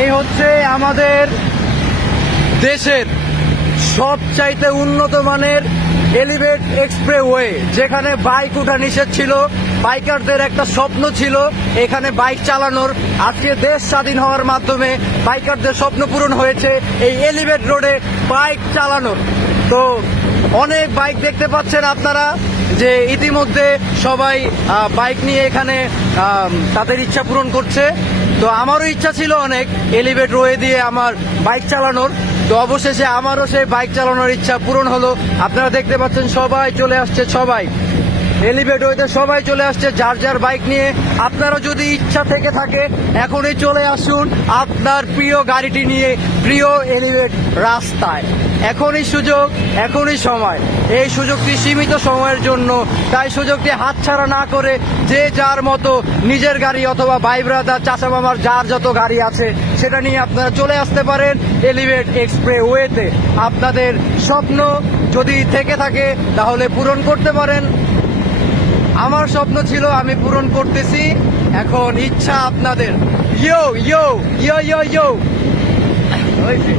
এই হচ্ছে আমাদের দেশের সবচাইতে উন্নত মানের এলিভেট এক্সপ্রে ওয়ে যেখানে বাইক ওঠা নিষেধ ছিল, বাইকারদের একটা স্বপ্ন ছিল এখানে বাইক চালানোর। আজকে দেশ স্বাধীন হওয়ার মাধ্যমে বাইকারদের স্বপ্ন পূরণ হয়েছে এই এলিভেট রোডে বাইক চালানোর। তো অনেক বাইক দেখতে পাচ্ছেন আপনারা যে ইতিমধ্যে সবাই বাইক নিয়ে এখানে তাদের ইচ্ছা পূরণ করছে। তো আমারও ইচ্ছা ছিল অনেক এলিভেট রয়ে দিয়ে আমার বাইক চালানোর। তো অবশেষে আমারও সেই বাইক চালানোর ইচ্ছা পূরণ হলো। আপনারা দেখতে পাচ্ছেন সবাই চলে আসছে সবাই। এলিভেট হইতে সবাই চলে আসছে, যার যার বাইক নিয়ে। আপনারও যদি ইচ্ছা থেকে থাকে, এখনই চলে আসুন আপনার প্রিয় গাড়িটি নিয়ে, প্রিয় এলিভেট রাস্তায়। এখনই সুযোগ, এখনই সময়। এই সুযোগটি সীমিত সময়ের জন্য, তাই সুযোগটি হাতছাড়া না করে যে যার মতো নিজের গাড়ি অথবা ভাই ব্রাদার চাচা মামার যার যত গাড়ি আছে, সেটা নিয়ে আপনারা চলে আসতে পারেন এলিভেট এক্সপ্রে ওয়েতে আপনাদের স্বপ্ন যদি থেকে থাকে, তাহলে পূরণ করতে পারেন। আমার স্বপ্ন ছিল আমি পূরণ করতেছি। এখন ইচ্ছা আপনাদের। ইয়ো ইয়ো ইয়ো ইয়ো ইয়ো। মুঝে